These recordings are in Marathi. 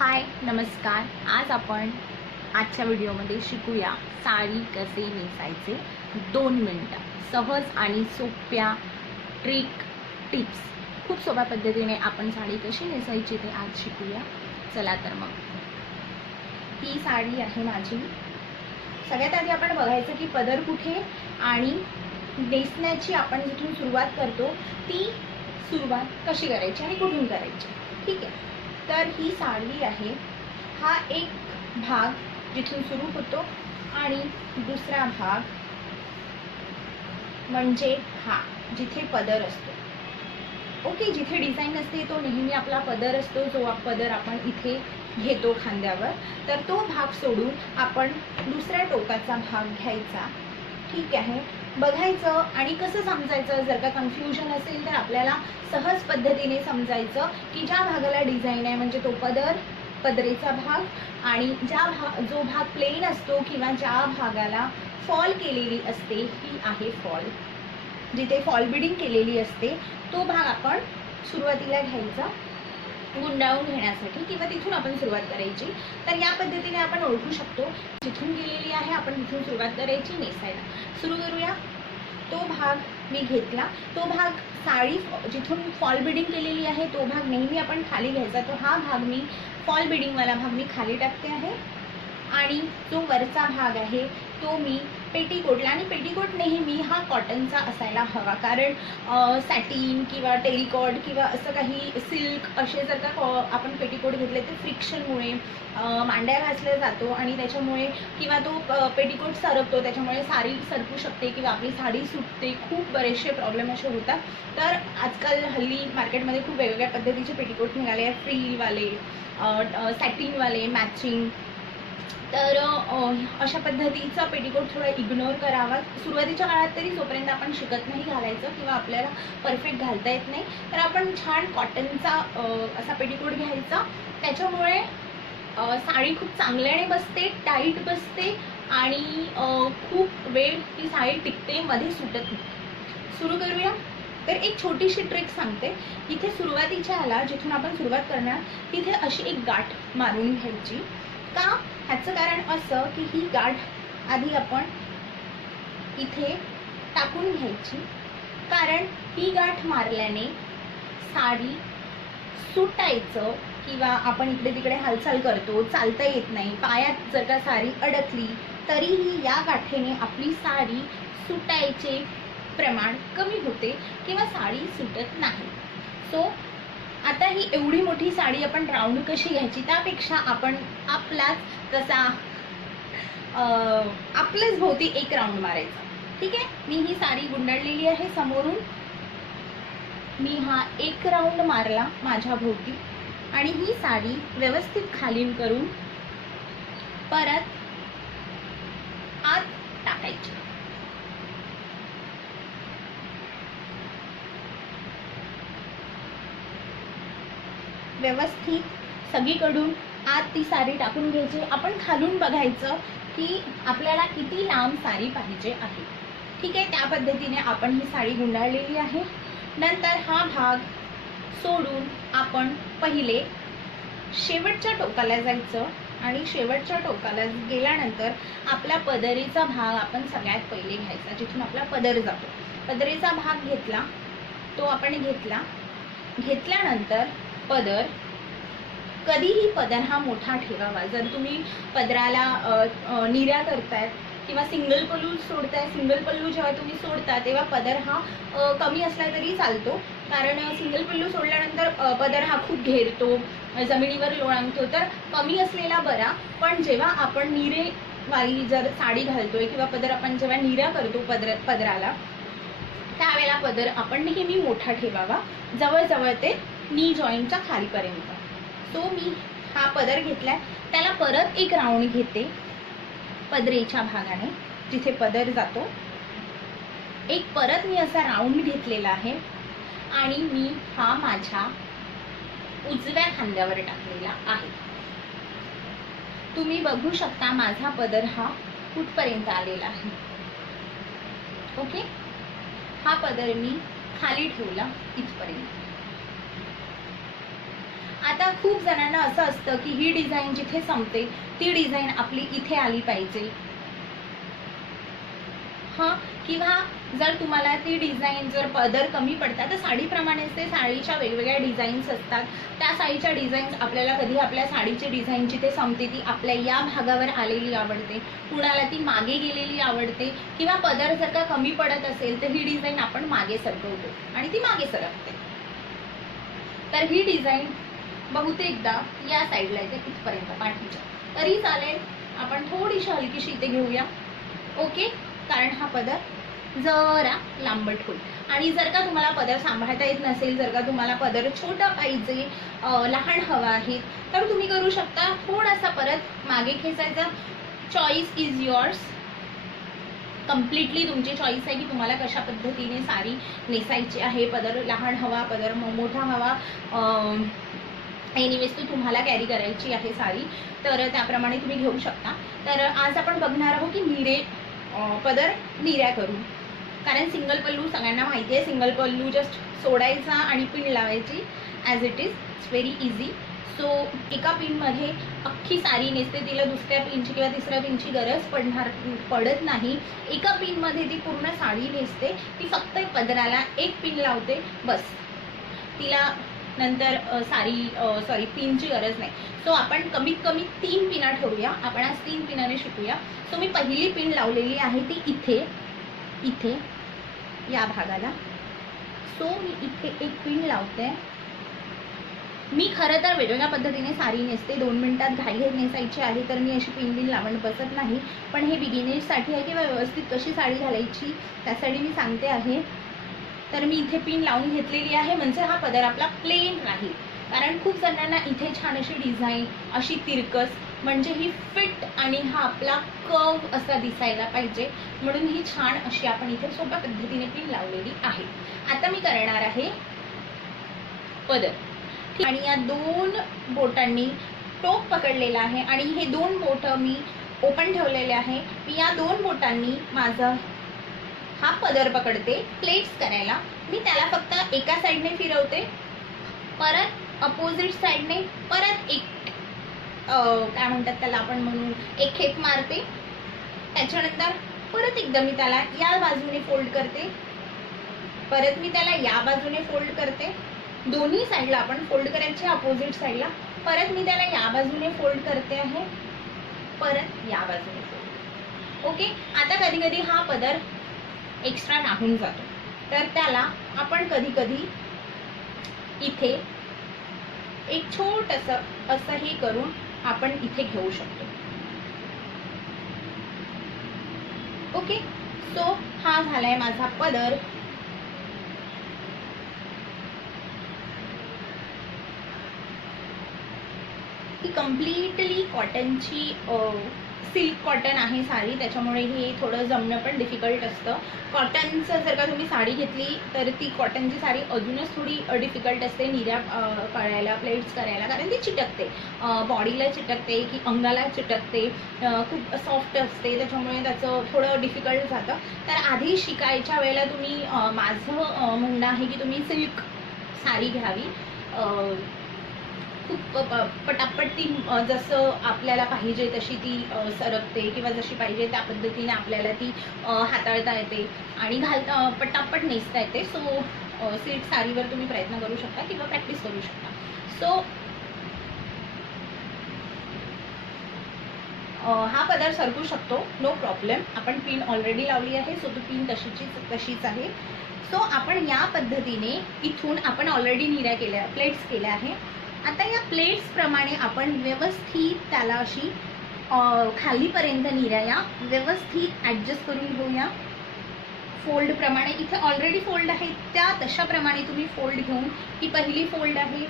हाय नमस्कार. आज आपण आजच्या व्हिडिओमध्ये शिकूया साडी कसे नेसायचे 2 मिनिटात सहज आणि सोप्या ट्रिक टिप्स. खूप सोप्या पद्धतीने आपण साडी कशी नेसायची ते आज शिकूया. चला तर मग. ही साडी आहे माझी. सगळ्यात आधी आपण बघायचं की पदर कुठे आणि नेसण्याची आपण जिथून सुरुवात करतो ती सुरुवात कशी करायची आणि कुठून करायची. ठीक आहे. तर ही साडी आहे. हा एक भाग जिथून सुरू होतो आणि दुसरा भाग म्हणजे हा जिथे पदर असतो. ओके. जिथे डिझाईन असते तो नेहमी आपला पदर असतो, जो पदर आपण इथे घेतो खांद्यावर. तर तो भाग सोडून आपण दुसऱ्या टोकाचा भाग घ्यायचा. ठीक आहे. बघायचं आणि कसं समजायचं, जर का कन्फ्युजन असेल तर आपल्याला सहज पद्धतीने समजायचं की ज्या भागाला डिझाईन आहे म्हणजे तो पदरेचा भाग आणि जो भाग प्लेन असतो किंवा ज्या भागाला फॉल केलेली असते ही आहे फॉल. जिथे फॉल बिडिंग केलेली असते तो भाग आपण सुरुवातीला घ्यायचा गुंडाळून घेण्यासाठी किंवा तिथून आपण सुरुवात करायची. तर या पद्धतीने आपण ओळखू शकतो. जिथून गेलेली आहे आपण तिथून सुरुवात करायची नेसायला. सुरू करूया. तो भाग मी घेतला. तो भाग साडी जिथून फॉल बिडिंग केलेली आहे तो भाग नेहमी आपण खाली घ्यायचा. तो हा भाग मी फॉल बिडिंगवाला भाग मी खाली टाकते आहे आणि जो वरचा भाग आहे तो मी पेटीकोटला, आणि पेटीकोट नेहमी हा कॉटनचा असायला हवा, कारण सॅटिन किंवा टेरिकॉट किंवा असं काही सिल्क असे जर का आपण पेटीकोट घेतले तर फ्रिक्शनमुळे मांड्या घासल्या जातो आणि त्याच्यामुळे किंवा तो पेटीकोट सरकतो, त्याच्यामुळे साडी सरकू शकते किंवा आपली साडी सुटते. खूप बरेचसे प्रॉब्लेम असे होतात. तर आजकाल हल्ली मार्केटमध्ये खूप वेगवेगळ्या पद्धतीचे पेटीकोट निघाले आहेत. फ्रीलवाले, सॅटिनवाले, मॅचिंग. तर अशा पद्धतीचा पेटीकोट थोडा इग्नोर करावा सुरुवातीच्या काळात तरी, जोपर्यंत आपण शिकत नाही घालायचं किंवा आपल्याला परफेक्ट घालता येत नाही. तर आपण छान कॉटनचा असा पेटीकोट घ्यायचा. त्याच्यामुळे साडी खूप चांगल्याने बसते, टाईट बसते आणि खूप वेळ ती साडी टिकते, मध्ये सुटत नाही. सुरू करूया. तर एक छोटीशी ट्रिक सांगते. इथे सुरुवातीच्या ह्याला जिथून आपण सुरुवात करणार तिथे अशी एक गाठ मारून घ्यायची. का? ह्याचं कारण असं की ही गाठ आधी आपण इथे टाकून घ्यायची, कारण ही गाठ मारल्याने साडी सुटायचं किंवा आपण इकडे तिकडे हालचाल करतो, चालता येत नाही, पायात जर का साडी अडकली तरीही या गाठीने आपली साडी सुटायचे प्रमाण कमी होते किंवा साडी सुटत नाही. सो आता ही एवढी मोठी साडी आपण राऊंड कशी घ्यायची, त्यापेक्षा आपण आपल्याच भोवती एक राऊंड मारायचा. ठीक आहे. मी ही साडी गुंडाळलेली आहे समोरून. मी हा एक राऊंड मारला माझ्या भोवती आणि ही साडी व्यवस्थित खालीन करून परत आत टाकायची. व्यवस्थित सगळीकडून आत ती साडी टाकून घ्यायची. आपण खालून बघायचं की आपल्याला किती लांब साडी पाहिजे आहे. ठीक आहे. त्या पद्धतीने आपण ही साडी गुंडाळलेली आहे. नंतर हा भाग सोडून आपण पहिले शेवटच्या टोकाला जायचं आणि शेवटच्या टोकाला गेल्यानंतर आपला पदरीचा भाग आपण सगळ्यात पहिले घ्यायचा, जिथून आपला पदर जातो. पदरीचा भाग घेतला, तो आपण घेतल्यानंतर पदर, कधीही पदर हा मोठा ठेवावा. जर तुम्ही पदराला निऱ्या करतायत किंवा सिंगल पल्लू सोडताय, सिंगल पल्लू जेव्हा तुम्ही सोडता तेव्हा पदर हा कमी असला तरी चालतो, कारण सिंगल पल्लू सोडल्यानंतर पदर हा खूप घेरतो, जमिनीवर लोळांगतो. तर कमी असलेला बरा. पण जेव्हा आपण निरेवाली जर साडी घालतोय किंवा पदर आपण जेव्हा निऱ्या करतो पदराला, त्यावेळेला पदर आपण नेहमी मोठा ठेवावा, जवळजवळ ते नी जॉईंटच्या खालीपर्यंत. सो मी हा पदर घेतलाय, त्याला परत एक राऊंड घेते पदरेच्या भागाने जिथे पदर जातो. एक परत मी असा राऊंड घेतलेला आहे आणि मी हा माझ्या उजव्या खांद्यावर टाकलेला आहे. तुम्ही बघू शकता माझा पदर हा कुठपर्यंत आलेला आहे. ओके. हा पदर मी खाली ठेवला इथपर्यंत. आता खूप जणांना असं असतं की ही डिझाईन जिथे संपते ती डिझाईन आपली इथे आली पाहिजे, हां, किंवा जर तुम्हाला ती डिझाईन जर पदर कमी पडतात तर साडीप्रमाणेच ते साडीच्या वेगवेगळ्या डिझाईन्स असतात. त्या साडीच्या डिझाईन्स आपल्याला कधी आपल्या साडीची डिझाईन जिथे संपते ती आपल्या या भागावर आलेली आवडते, कुणाला ती मागे गेलेली आवडते, किंवा पदर जर का कमी पडत असेल तर ही डिझाईन आपण मागे सरकवतो आणि ती मागे सरकते. तर ही डिझाईन बहुतेकदा या साईडला येते इथपर्यंत पाठीच्या, तरी चालेल. आपण थोडीशी हलकीशी इथे घेऊया, ओके, कारण हा पदर जरा लांबट होईल. आणि जर का तुम्हाला पदर सांभाळता येत नसेल, जर का तुम्हाला पदर छोटा पाहिजे, लहान हवा आहे, तर तुम्ही करू शकता थोडासा परत मागे खेचायचा. चॉईस इज योर्स, कम्प्लिटली तुमची चॉईस आहे की तुम्हाला कशा पद्धतीने साडी नेसायची आहे. पदर लहान हवा, पदर मोठा हवा, एनिवेज तो तुम्हाला कॅरी करायची आहे साडी, तर त्याप्रमाणे तुम्ही घेऊ शकता. तर आज आपण बघणार आहोत की निरे पदर निर्या करू, कारण सिंगल पल्लू सगळ्यांना माहिती आहे. सिंगल पल्लू जस्ट सोडायचा आणि पिन लावायची, as it it's very easy. So एका पिनमध्ये अख्खी साडी नेसते, तिला दुसऱ्या पिनची किंवा तिसऱ्या पिनची गरज पडत नाही. एका पिनमध्ये ती पूर्ण साडी नेसते. ती फक्त पदराला एक पिन लावते बस, तिला नंतर पिनची गरज नाही. सो आपण कमीत कमी 3 पिना ठेवूया. आपण आज 3 पिनाने शिकूया. सो मी पहिली पिन लावलेली आहे ती इथे या भागाला. सो मी इथे एक पिन लावते. मी खरं तर वेगवेगळ्या पद्धतीने साडी नेसते. 2 मिनिटात घाई नेसायची आहे तर मी अशी पिन लावून बसत नाही. पण हे बिगिनर्ससाठी आहे किंवा व्यवस्थित कशी साडी घालायची त्यासाठी मी सांगते आहे. तर मी इथे पिन लावून घेतलेली आहे, म्हणजे हा पदर आपला प्लेन राहील. कारण खूप जणांना इथे छान अशी डिझाईन, अशी तिरकस, म्हणजे ही फिट आणि हा आपला कर्व असा दिसायला पाहिजे, म्हणून ही छान अशी आपण इथे सोप्या पद्धतीने पिन लावलेली आहे. आता मी करणार आहे पदर, आणि या 2 बोटांनी टोक पकडलेला आहे आणि हे 2 बोट मी ओपन ठेवलेले आहे. मी या 2 बोटांनी माझा हा पदर पकडते प्लेट्स करायला. मी त्याला फक्त एका साईडने फिरवते, परत अपोजिट साईडने परत एक काय म्हणतात त्याला आपण म्हणून एक खेप मारते. त्याच्यानंतर परत एकदा मी त्याला या बाजूने फोल्ड करते, परत मी त्याला या बाजूने फोल्ड करते. दोन्ही साईडला आपण फोल्ड करायचे, अपोजिट साईडला. परत मी त्याला या बाजूने फोल्ड करते आहे, परत या बाजूने फोल्ड. ओके. आता कधी कधी हा पदर एक्स्ट्रा राहून जातो, तर त्याला आपण कधी कधी इथे एक छोटंसं असं हे करून आपण इथे घेऊ शकतो. ओके. सो हा झालाय माझा पदर. ही कम्प्लिटली कॉटनची सिल्क कॉटन आहे साडी, त्याच्यामुळे हे थोडं जमणं पण डिफिकल्ट असतं. कॉटनचं जर का तुम्ही साडी घेतली तर ती कॉटनची साडी अजूनच थोडी डिफिकल्ट असते निर्या करायला, प्लेट्स करायला, कारण ती चिटकते, बॉडीला चिटकते की अंगाला चिटकते, खूप सॉफ्ट असते, त्याच्यामुळे त्याचं थोडं डिफिकल्ट जातं. तर आधी शिकायच्या वेळेला तुम्ही माझं म्हणणं आहे की तुम्ही सिल्क साडी घ्यावी. खूप पटापट ती जसं आपल्याला पाहिजे तशी ती सरकते, किंवा जशी पाहिजे त्या पद्धतीने आपल्याला ती हाताळता येते आणि पटापट नेसता येते. सो सिल्क साडीवर तुम्ही प्रयत्न करू शकता किंवा प्रॅक्टिस करू शकता. सो हा पदर सरकू शकतो, नो प्रॉब्लेम. आपण पिन ऑलरेडी लावली आहे, सो ती पिन तशीच आहे. सो आपण या पद्धतीने इथून आपण ऑलरेडी निर्या केल्या, प्लेट्स केल्या आहे. आता या प्लेट्स प्रमाणे आपण व्यवस्थित त्याला अशी खालीपर्यंत निर्या या व्यवस्थित ॲडजस्ट करून घेऊया. फोल्ड प्रमाणे इथे ऑलरेडी फोल्ड आहे त्या तशाप्रमाणे तुम्ही फोल्ड घेऊन, ही पहिली फोल्ड आहे,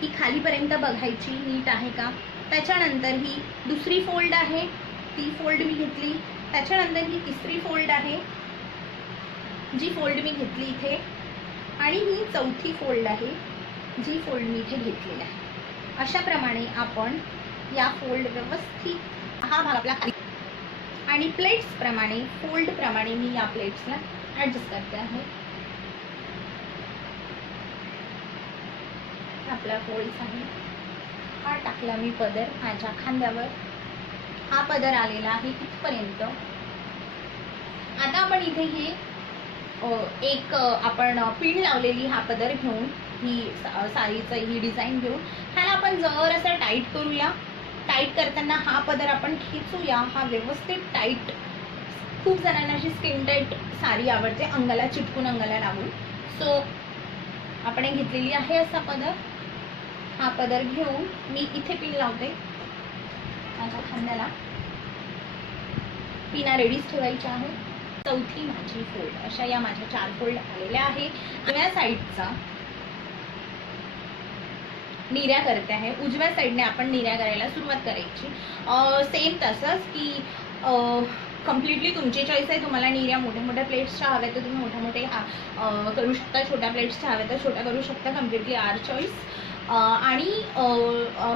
ही खालीपर्यंत बघायची नीट आहे का. त्याच्यानंतर ही दुसरी फोल्ड आहे, ती फोल्ड मी घेतली. त्याच्यानंतर ही तिसरी फोल्ड आहे, जी फोल्ड मी घेतली इथे, आणि ही चौथी फोल्ड आहे, जी फोल्ड मी इथे घेतलेली आहे. अशाप्रमाणे आपण या फोल्ड व्यवस्थित, हा भाग आपला खाली, आणि प्लेट्स प्रमाणे फोल्ड प्रमाणे मी या प्लेट्सला ॲडजस्ट करते आहे. या आपला फोल्ड्स आहे. हा टाकला मी पदर माझ्या खांद्यावर. हा पदर आलेला आहे इथपर्यंत. आता आपण इथे हे एक आपण पिन लावलेली हा पदर घेऊन ही साडीचं ही डिझाईन घेऊन ह्याला आपण जरासं टाईट करूया. टाईट करताना हा पदर आपण खेचूया. हा व्यवस्थित टाईट. खूप जणांना अशी स्किन टाईट साडी आवडते, अंगाला चिटकून अंगाला लागून. सो आपण घेतलेली आहे असा पदर. हा पदर घेऊन मी इथे पिन लावते माझ्या खांद्याला. पिना रेडीच ठेवायच्या आहेत. चौथी माझी फोल्ड. अशा या माझ्या 4 फोल्ड आलेल्या आहे. उजव्या साईडचा निर्या करते आहे. उजव्या साईडने आपण निर्या करायला सुरुवात करायची. सेम तसंच की कम्प्लिटली तुमची चॉईस आहे. तुम्हाला निर्या मोठ्या मोठ्या प्लेट्सच्या हव्या तर तुम्ही मोठ्या मोठे करू शकता. छोट्या प्लेट्सच्या हव्या तर छोट्या करू शकता. Completely our choice. आणि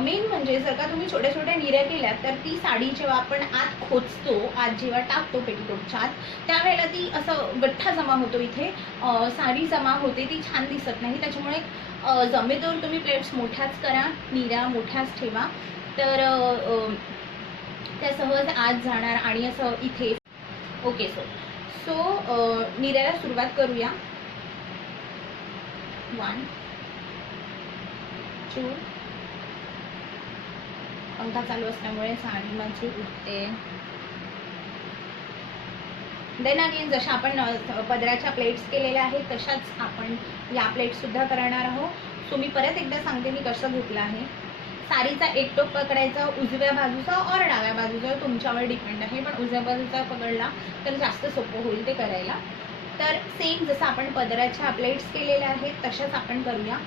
मेन म्हणजे जर का तुम्ही छोट्या छोट्या निर्या केल्या तर ती साडी जेव्हा आपण आत खोचतो, आत जेव्हा टाकतो पेटीकोटच्या आत, त्यावेळेला ती असं गठ्ठा जमा होतो. इथे साडी जमा होते, ती छान दिसत नाही. त्याच्यामुळे जमेतोवर तुम्ही प्लेट्स मोठ्याच करा, निर्या मोठ्याच ठेवा, तर त्या सहज आत जाणार. आणि असं इथे ओके. सो निर्याला सुरुवात करूया. 1 2. पंखा चालू असल्यामुळे साडी माझी उठते. देन अगेन जशा आपण पदराच्या प्लेट्स केलेल्या आहेत तशाच आपण या प्लेट्स सुद्धा करणार आहोत. सो मी परत एकदा सांगते मी कसं घेतलं आहे. साडीचा एक टोक पकडायचा उजव्या बाजूचा और डाव्या बाजूचा, तुमच्यावर डिपेंड आहे. पण उजव्या बाजूचा पकडला तर जास्त सोपं होईल ते करायला. तर सेम जसं आपण पदराच्या प्लेट्स केलेल्या आहेत तशाच आपण करूया.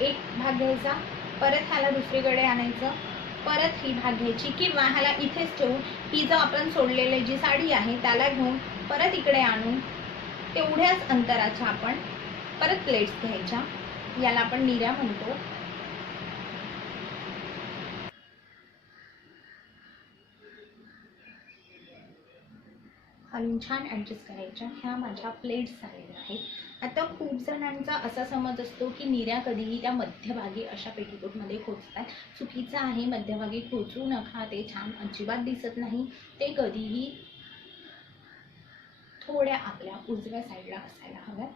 एक भाग घ्यायचा, परत ह्याला दुसरीकडे आणायचं, परत ही भाग घ्यायची किंवा ह्याला इथेच ठेवून ही जो आपण सोडलेली जी साडी आहे त्याला घेऊन परत इकडे आणून तेवढ्याच अंतराच्या आपण परत प्लेट्स घ्यायच्या. याला आपण निर्या म्हणतो. खालून छान ॲडजस्ट करायच्या. ह्या माझ्या प्लेट्स झालेल्या आहेत. आता खूप जणांचा असा समज असतो की निर्या कधीही त्या मध्यभागी अशा पेटीकोटमध्ये खोचतात. चुकीचं आहे. मध्यभागी खोचू नका, ते छान अजिबात दिसत नाही. ते कधीही थोड्या आपल्या उजव्या साईडला असायला हव्या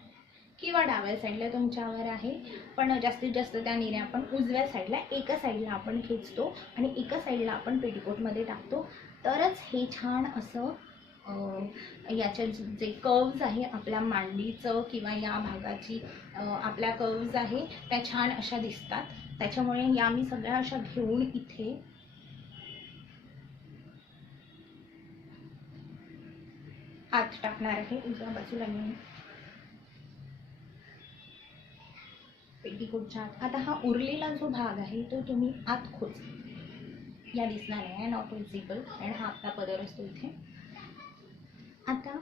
किंवा डाव्या साईडला, तुमच्यावर आहे. पण जास्तीत जास्त त्या निर्या आपण उजव्या साईडला एका साईडला आपण खेचतो आणि एका साईडला आपण पेटीकोटमध्ये टाकतो. तरच हे छान असं याच्या जे कर्व्ज आहे आपल्या मांडीचं किंवा या भागाची आपल्या कर्व्ज आहे त्या छान अशा दिसतात. त्याच्यामुळे या मी सगळ्या अशा घेऊन इथे हात टाकणार आहे उजव्या बाजूला घेऊन पेटीकोटच्या आत. आता हा उरलेला जो भाग आहे तो तुम्ही आत खोच. या दिसणार आहे नॉट विजिबल, आणि हा आपला पदर असतो इथे. आता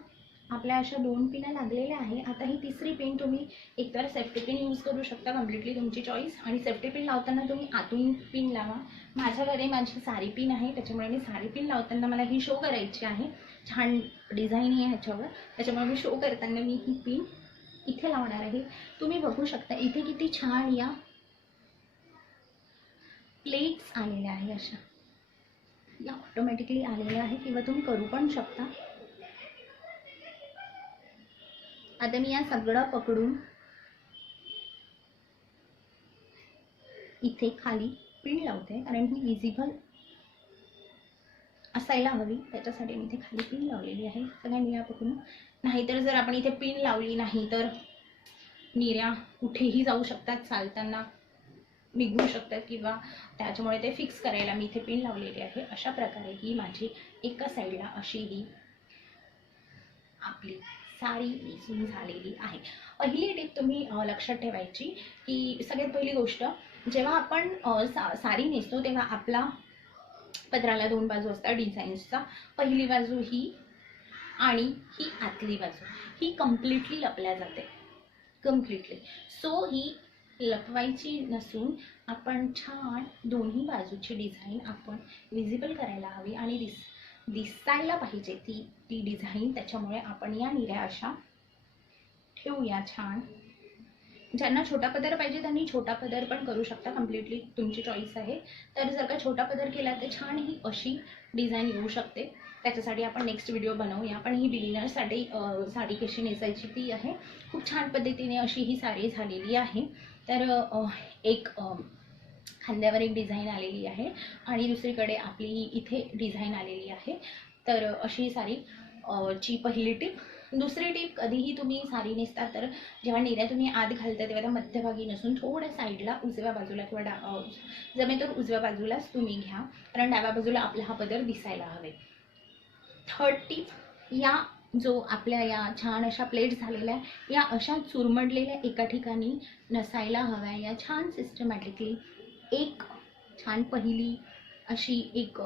आपल्या अशा 2 पिना लागलेल्या आहे. आता ही तिसरी पिन तुम्ही एकतर सेफ्टी पिन यूज करू शकता, कम्प्लिटली तुमची चॉईस. आणि सेफ्टी पिन लावताना तुम्ही आतून पिन लावा. माझ्याकडे माझी साडी पिन आहे त्याच्यामुळे मी साडी पिन लावताना मला ही शो करायची आहे. छान डिझाईन आहे ह्याच्यावर, त्याच्यामुळे मी शो करताना मी ही पिन इथे लावणार आहे. तुम्ही बघू शकता इथे किती छान या प्लेट्स आलेल्या आहे. अशा या ऑटोमॅटिकली आलेल्या आहे किंवा तुम्ही करू पण शकता. आता मी या सगळं पकडून इथे खाली पिन लावते, कारण ही विजिबल असायला हवी त्याच्यासाठी मी इथे खाली पिन लावलेली आहे सगळ्या निर्या पकडून. नाहीतर जर आपण इथे पिन लावली नाही तर निर्या कुठेही जाऊ शकतात, चालताना निघू शकतात किंवा त्याच्यामुळे ते फिक्स करायला मी इथे पिन लावलेली आहे. अशा प्रकारे ही माझी एका साईडला अशी ही आपली साडी नेसून झालेली आहे. पहिली टिप तुम्ही लक्षात ठेवायची की सगळ्यात पहिली गोष्ट, जेव्हा आपण साडी नेसतो तेव्हा आपला पदराला 2 बाजू असतात डिझाईन्सचा. पहिली बाजू ही आणि ही आतली बाजू, ही कम्प्लिटली लपल्या जाते, कम्प्लिटली. सो ही लपवायची नसून आपण छान दोन्ही बाजूची डिझाईन आपण विजिबल करायला हवी आणि दिसायला पाहिजे ती डिझाईन. त्याच्यामुळे आपण या निर्या अशा ठेवूया छान. ज्यांना छोटा पदर पाहिजे त्यांनी छोटा पदर पण करू शकता, कम्प्लिटली तुमची चॉईस आहे. तर जर का छोटा पदर केला तर छान ही अशी डिझाईन येऊ शकते. त्याच्यासाठी आपण नेक्स्ट व्हिडिओ बनवूया. पण ही बिगिनर्ससाठी साडी कशी नेसायची ती आहे. खूप छान पद्धतीने अशी ही साडी झालेली आहे. तर एक खांद्यावर एक डिझाईन आलेली आहे आणि दुसरीकडे आपली इथे डिझाईन आलेली आहे. तर अशी साडी ची पहिली टिप. दुसरी टिप, कधीही तुम्ही साडी नेसता तर जेव्हा निर्या तुम्ही आत घालता तेव्हा त्या मध्यभागी नसून थोड्या साईडला उजव्या बाजूला किंवा जमेल तर उजव्या बाजूलाच तुम्ही घ्या, कारण डाव्या बाजूला आपला हा पदर दिसायला हवे. थर्ड टिप, या जो आपल्या या छान अशा प्लेट्स झालेल्या या अशा चुरमडलेल्या एका ठिकाणी नसायला हव्या. या छान सिस्टमॅटिकली एक छान पहिली अशी एक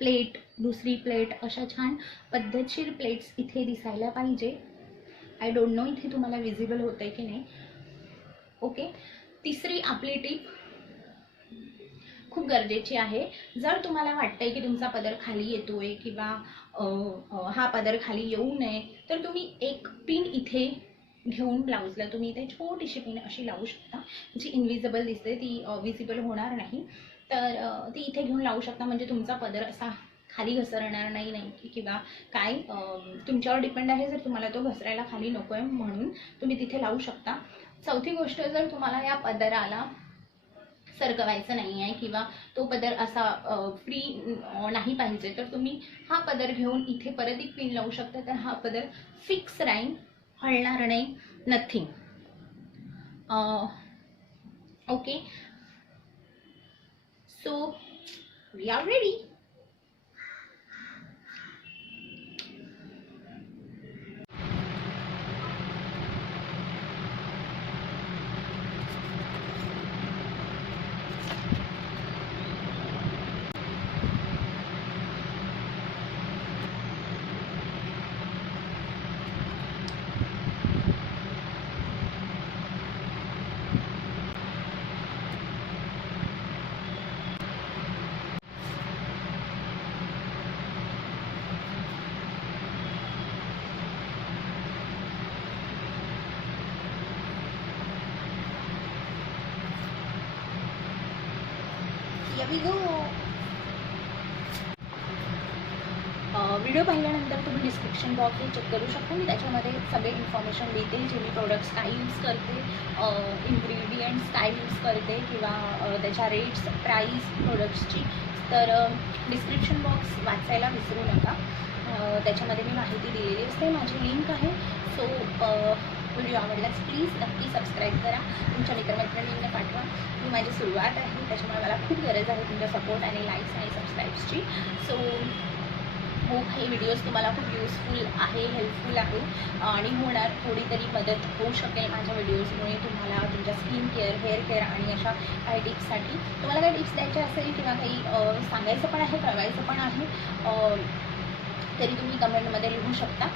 प्लेट, दुसरी प्लेट, अशा छान पद्धतशीर प्लेट्स इथे दिसायला पाहिजे. आय डोंट नो इथे तुम्हाला विजिबल होतं आहे की नाही. ओके. तिसरी आपली टिप खूप गरजेची आहे. जर तुम्हाला वाटतंय की तुमचा पदर खाली येतोय किंवा हा पदर खाली येऊ नये, तर तुम्ही एक पिन इथे घेऊन ब्लाऊजला तुम्ही इथे छोटीशी पिन अशी लावू शकता, जी इनविजिबल दिसते, ती विजिबल होणार नाही. तर ती इथे घेऊन लावू शकता, म्हणजे तुमचा पदर असा खाली घसरणार नाही किंवा काय, तुमच्यावर डिपेंड आहे. जर तुम्हाला तो घसरायला खाली नको आहे म्हणून तुम्ही तिथे लावू शकता. चौथी गोष्ट, जर तुम्हाला या पदराला सरकवायचं नाही आहे किंवा तो पदर असा फ्री नाही पाहिजे, तर तुम्ही हा पदर घेऊन इथे परत एक पिन लावू शकता. तर हा पदर फिक्स राहील, हलणार नाही, nothing. Okay. So we are ready. Here we go. Video पाहिल्यानंतर तुम्ही डिस्क्रिप्शन बॉक्स हे चेक करू शकता. मी त्याच्यामध्ये सगळे इन्फॉर्मेशन देते, जे मी प्रोडक्ट्स काय यूज करते, इन्ग्रेडियंट्स काय यूज करते किंवा त्याच्या रेट्स, प्राईस प्रोडक्ट्सची. तर डिस्क्रिप्शन बॉक्स वाचायला विसरू नका. त्याच्यामध्ये मी माहिती दिलेली असते, माझी लिंक आहे. सो व्हिडिओ आवडल्यास प्लीज नक्की सबस्क्राईब करा, तुमच्या मित्रमैत्रिणींना पाठवा. ही माझी सुरुवात आहे, त्याच्यामुळे मला खूप गरज आहे तुमचा सपोर्ट आणि लाईक्स आणि सबस्क्राईब्सची. सो होप हे व्हिडिओज तुम्हाला खूप युजफुल आहे, हेल्पफुल आहे आणि होणार. थोडी तरी मदत होऊ शकेल माझ्या व्हिडिओजमुळे तुम्हाला तुमच्या स्किन केअर, हेअर केअर आणि अशा काही टिप्ससाठी. तुम्हाला काही टिप्स द्यायच्या असेल किंवा काही सांगायचं पण आहे, कळवायचं पण आहे, तरी तुम्ही कमेंटमध्ये लिहू शकता.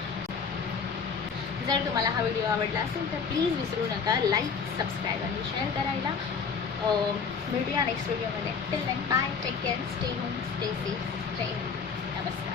जर तुम्हाला हा व्हिडिओ आवडला असेल तर प्लीज विसरू नका लाईक, सबस्क्राईब आणि शेअर करायला. भेटूया नेक्स्ट व्हिडिओमध्ये. Till then bye, take care, stay home, stay safe, जय हिंद, नमस्कार.